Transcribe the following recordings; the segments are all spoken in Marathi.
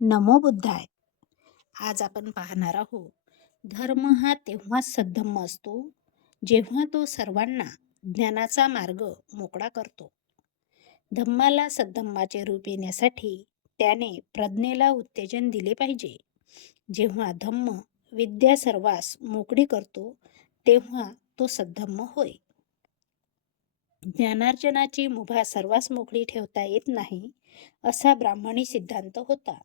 नमो बुद्धाय. आज आपण पाहणार आहोत, धर्म हा तेव्हाच सद्धम्म असतो जेव्हा तो सर्वांना ज्ञानाचा मार्ग मोकळा करतो. धम्माला सद्धम्माचे रूप येण्यासाठी त्याने प्रज्ञेला उत्तेजन दिले पाहिजे. जेव्हा धम्म विद्या सर्वांस मोकळी करतो तेव्हा तो सद्धम्म होय. ज्ञानार्जनाची मुभा सर्वांस मोकळी ठेवता येत नाही असा ब्राह्मणी सिद्धांत होता.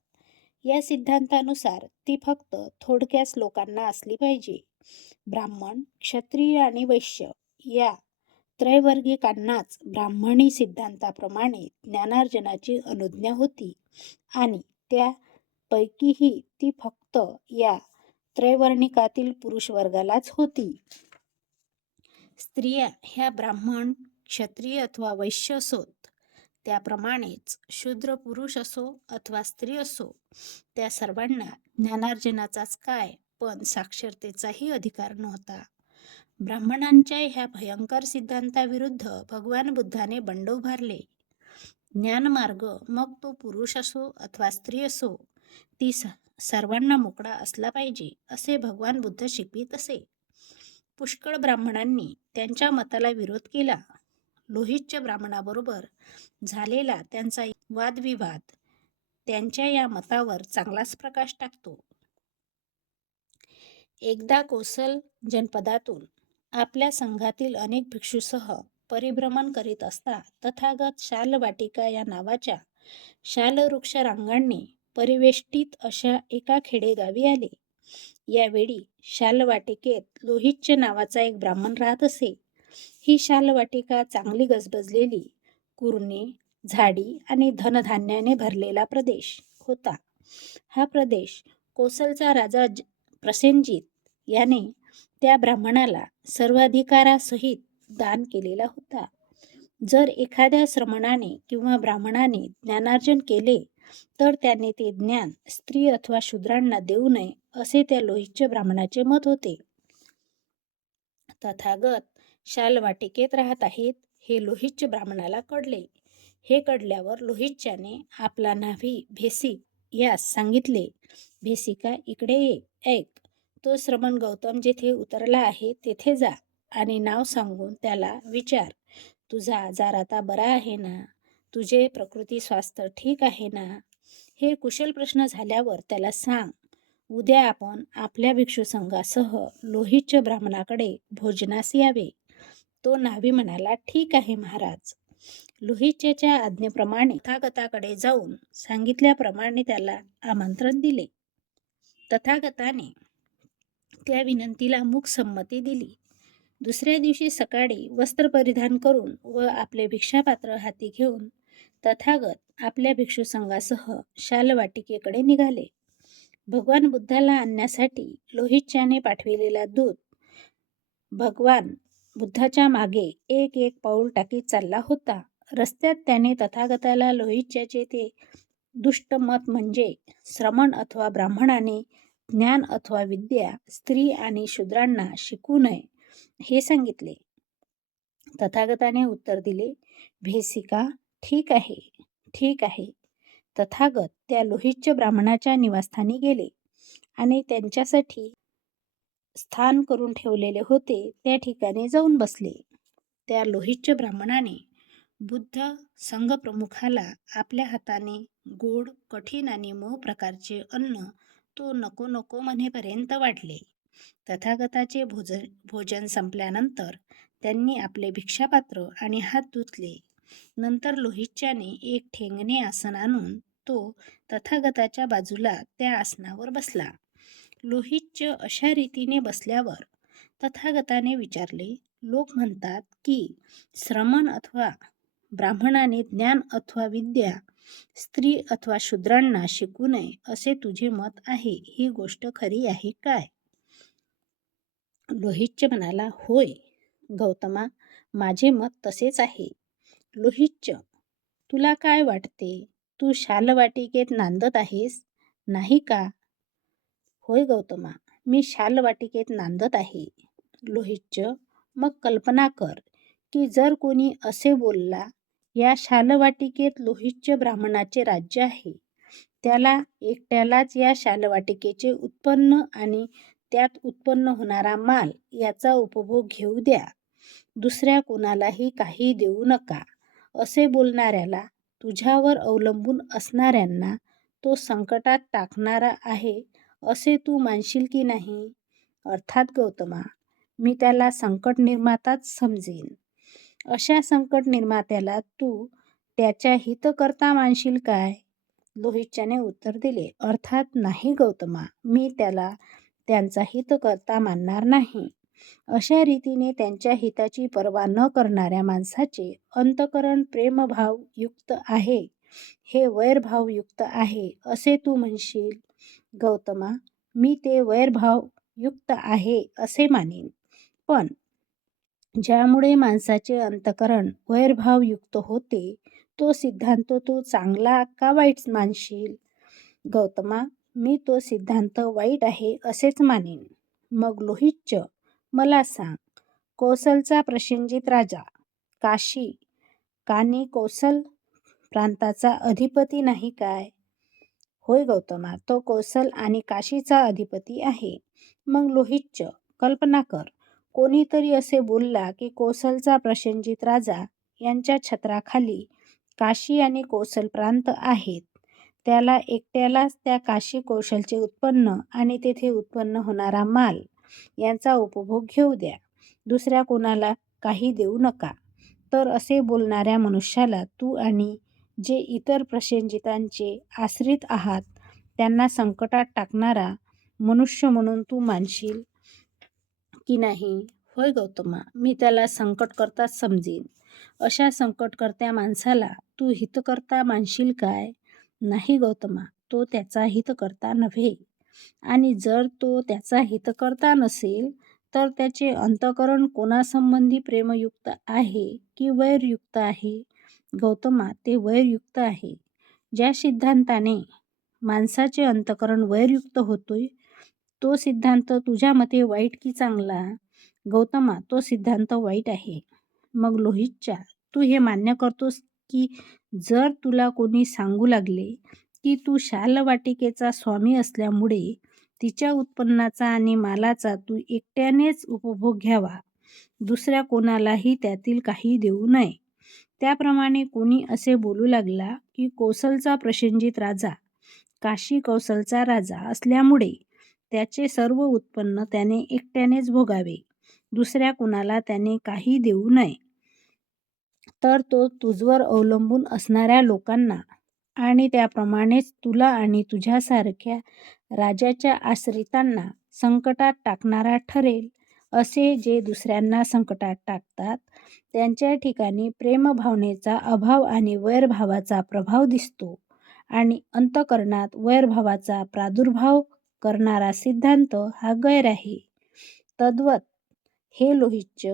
या सिद्धांतानुसार ती फक्त थोडक्याच लोकांना असली पाहिजे. ब्राह्मण, क्षत्रिय आणि वैश्य या त्रैवर्गिकांनाच ब्राह्मणी सिद्धांताप्रमाणे ज्ञानार्जनाची अनुज्ञा होती आणि त्यापैकीही ती फक्त या त्रैवर्णिकातील पुरुष वर्गालाच होती. स्त्रिया ह्या ब्राह्मण, क्षत्रिय अथवा वैश्य असोत, त्याप्रमाणेच शूद्र पुरुष असो अथवा स्त्री असो, त्या सर्वांना ज्ञानार्जनाचाच काय पण साक्षरतेचाही अधिकार नव्हता. ब्राह्मणांच्या ह्या भयंकर सिद्धांताविरुद्ध भगवान बुद्धाने बंड उभारले. ज्ञानमार्ग मग तो पुरुष असो अथवा स्त्री असो, ती सर्वांना मोकळा असला पाहिजे असे भगवान बुद्ध शिकवित असे. पुष्कळ ब्राह्मणांनी त्यांच्या मताला विरोध केला. लोहितच्या ब्राह्मणाबरोबर झालेला त्यांचा वादविवाद त्यांच्या या मतावर चांगलाच प्रकाश टाकतो. एकदा कोसल जनपदातून आपल्या संघातील अनेक भिक्षूसह परिभ्रमण करीत असता तथागत शालवाटिका या नावाच्या शालवृक्ष रांगांनी परिवेष्टित अशा एका खेडेगावी आले. यावेळी शालवाटिकेत लोहितचे नावाचा एक ब्राह्मण राहत असे. ही शालवाटिका चांगली गजबजलेली, कुरणे, झाडी आणि धनधान्याने भरलेला प्रदेश होता. हा प्रदेश कोसलचा राजा प्रसेनजित याने त्या ब्राह्मणाला सर्वाधिकारासहित दान केलेला होता. जर एखाद्या श्रमणाने किंवा ब्राह्मणाने ज्ञानार्जन केले तर त्याने ते ज्ञान स्त्री अथवा शूद्रांना देऊ नये असे त्या लोहितच्या ब्राह्मणाचे मत होते. तथागत शालवाटिकेत राहत आहेत हे लोहितच्या ब्राह्मणाला कळले. हे कळल्यावर लोहितच्याने आपला न्हावी भेसिक यास सांगितले, भेसिका इकडे ये, ऐक. तो श्रमण गौतम जेथे उतरला आहे तेथे जा आणि नाव सांगून त्याला विचार, तुझा आजार आता बरा आहे ना? तुझे प्रकृती स्वास्थ्य ठीक आहे ना? हे कुशल प्रश्न झाल्यावर त्याला सांग, उद्या आपण आपल्या भिक्षू संघासह लोहितच्या ब्राह्मणाकडे भोजनास यावे. तो न्हावी म्हणाला, ठीक आहे महाराज. लोहितच्या आज्ञेप्रमाणे तथागताकडे जाऊन सांगितल्याप्रमाणे त्याला आमंत्रण दिले. तथागताने त्या विनंतीला मूक संमती दिली. दुसऱ्या दिवशी सकाळी वस्त्र परिधान करून व आपले भिक्षापात्र हाती घेऊन तथागत आपल्या भिक्षू संघासह शालवाटिकेकडे निघाले. भगवान बुद्धाला आणण्यासाठी लोहितच्याने पाठविलेला दूत भगवान बुद्धाच्या मागे एक एक पाऊल टाकीत चालला होता. रस्त्यात त्याने तथागताला लोहितच्याचे ते दुष्ट मत म्हणजे श्रमण अथवा ब्राह्मणाने ज्ञान अथवा विद्या स्त्री आणि शूद्रांना शिकू नये हे सांगितले. तथागताने उत्तर दिले, भेसिका, ठीक आहे, ठीक आहे. तथागत त्या लोहितच्या ब्राह्मणाच्या निवासस्थानी गेले आणि त्यांच्यासाठी स्थान करून ठेवलेले होते त्या ठिकाणी जाऊन बसले. त्या लोहितच्या ब्राह्मणाने बुद्ध संघप्रमुखाला आपल्या हाताने गोड, कठीण आणि मऊ प्रकारचे अन्न तो नको नको म्हणेपर्यंत वाढले. तथागताचे भोजन संपल्यानंतर त्यांनी आपले भिक्षापात्र आणि हात धुतले. नंतर लोहितच्याने एक ठेंगणे आसन आणून तो तथागताच्या बाजूला त्या आसनावर बसला. लोहितच्या अशा रीतीने बसल्यावर तथागताने विचारले, लोक म्हणतात की श्रमण अथवा ब्राह्मणाने ज्ञान अथवा विद्या स्त्री अथवा शूद्रांना शिकू नये असे तुझे मत आहे. ही गोष्ट खरी आहे काय? लोहितचे म्हणाला, होय गौतमा, माझे मत तसेच आहे. लोहितच, तुला काय वाटते? तू शालवाटिकेत नांदत आहेस, नाही का? होय गौतमा, मी शालवाटिकेत नांदत आहे. लोहितच, मग कल्पना कर की जर कोणी असे बोलला, या शालवाटिकेत लोहितच्या ब्राह्मणाचे राज्य आहे, त्याला एकट्यालाच या शालवाटिकेचे उत्पन्न आणि त्यात उत्पन्न होणारा माल याचा उपभोग घेऊ द्या. दुसऱ्या कोणालाही काही देऊ नका. असे बोलणाऱ्याला, तुझ्यावर अवलंबून असणाऱ्यांना तो संकटात टाकणारा आहे असे तू मानशील की नाही? अर्थात गौतमा, मी त्याला संकट निर्माताच समजेन. अशा संकट निर्मात्याला तू त्याच्या हितकर्ता मानशील काय? लोहितच्याने उत्तर दिले, अर्थात नाही गौतमा, मी त्याला त्यांचा हितकर्ता मानणार नाही. अशा रीतीने त्यांच्या हिताची पर्वा न करणाऱ्या माणसाचे अंतःकरण प्रेमभाव युक्त आहे, हे वैरभाव युक्त आहे असे तू म्हणशील. गौतमा, मी ते वैरभाव युक्त आहे असे मानेन, पण ज्यामुळे माणसाचे अंतःकरण वैरभाव युक्त होते, तो सिद्धांत तू चांगला का वाईट मानशील? गौतमा, मी तो सिद्धांत वाईट आहे असेच मानेन. मग लोहितच, मला सांग, कौसलचा प्रसेनजित राजा काशी कानी कौसल प्रांताचा अधिपती नाही काय? होय गौतमा, तो कौसल आणि काशीचा अधिपती आहे. मग लोहितच, कल्पना कर, कोणीतरी असे बोलला की कौसलचा प्रसेनजित राजा यांच्या छत्राखाली काशी आणि कौशल प्रांत आहेत. त्याला एकट्यालाच त्या काशी कौशलचे उत्पन्न आणि तेथे उत्पन्न होणारा माल यांचा उपभोग घेऊ द्या. दुसऱ्या कोणाला काही देऊ नका. तर असे बोलणाऱ्या मनुष्याला तू आणि जे इतर प्रसेनजितांचे आश्रित आहात त्यांना संकटात टाकणारा मनुष्य म्हणून तू मानशील की नाही? होय गौतमा, मी त्याला संकटकर्ताच समजेन. अशा संकटकर्त्या माणसाला तू हितकर्ता मानशील काय? नाही गौतमा, तो त्याचा हितकर्ता नव्हे. आणि जर तो त्याचा हितकर्ता नसेल तर त्याचे अंतःकरण कोणासंबंधी प्रेमयुक्त आहे की वैरयुक्त आहे? गौतमा, ते वैरयुक्त आहे. ज्या सिद्धांताने माणसाचे अंतःकरण वैरयुक्त होतोय, तो सिद्धांत तुझ्या मते वाईट की चांगला? गौतमा, तो सिद्धांत वाईट आहे. मग लोहितच्या, तू हे मान्य करतोस की जर तुला कोणी सांगू लागले की तू शालवाटिकेचा स्वामी असल्यामुळे तिच्या उत्पन्नाचा आणि मालाचा तू एकट्यानेच उपभोग घ्यावा, दुसऱ्या कोणालाही त्यातील काही देऊ नये, त्याप्रमाणे कोणी असे बोलू लागला की कौसलचा प्रसेनजित राजा काशी कौसलचा राजा असल्यामुळे त्याचे सर्व उत्पन्न त्याने एकट्यानेच भोगावे, दुसऱ्या कोणाला त्याने काही देऊ नये, तर तो तुझवर अवलंबून असणाऱ्या लोकांना आणि त्याप्रमाणेच तुला आणि तुझ्यासारख्या राजाच्या आश्रितांना संकटात टाकणारा ठरेल. असे जे दुसऱ्यांना संकटात टाकतात त्यांच्या ठिकाणी प्रेमभावनेचा अभाव आणि वैरभावाचा प्रभाव दिसतो आणि अंतःकरणात वैरभावाचा प्रादुर्भाव करणारा सिद्धांत हा गैर आहे. तद्वत हे लोहितच,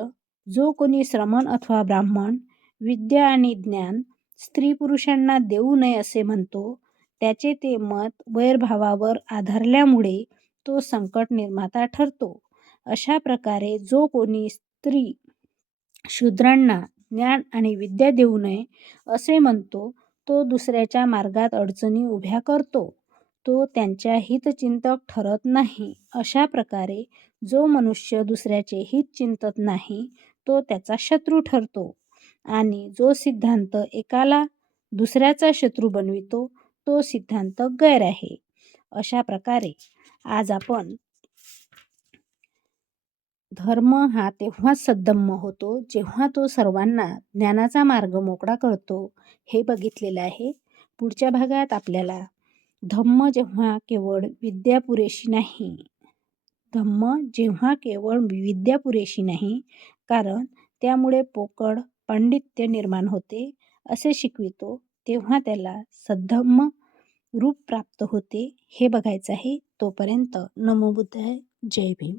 जो कोणी श्रमण अथवा ब्राह्मण विद्या आणि ज्ञान स्त्री पुरुषांना देऊ नये असे म्हणतो, त्याचे ते मत वैरभावावर आधारल्यामुळे तो संकट निर्माता ठरतो. अशा प्रकारे जो कोणी स्त्री शूद्रांना ज्ञान आणि विद्या देऊ नये असे म्हणतो, तो दुसऱ्याच्या मार्गात अडचणी उभ्या करतो. तो त्यांच्या हितचिंतक ठरत नाही. अशा प्रकारे जो मनुष्य दुसऱ्याचे हित चिंतत नाही तो त्याचा शत्रू ठरतो आणि जो सिद्धांत एकाला दुसऱ्याचा शत्रू बनवितो तो सिद्धांत गैर आहे. अशा प्रकारे आज आपण धर्म हा तेव्हाच सद्धम्म होतो जेव्हा तो सर्वांना ज्ञानाचा मार्ग मोकळा करतो, हे बघितलेलं आहे. पुढच्या भागात आपल्याला धम्म जेव्हा केवळ विद्या पुरेशी नाही, धम्म जेव्हा केवळ विद्या पुरेशी नाही, कारण त्यामुळे पोकळ पांडित्य निर्माण होते असे शिकवितो, तेव्हा त्याला सद्धम्म रूप प्राप्त होते, हे बघायचं आहे. तोपर्यंत नमो बुद्धाय, जय भीम.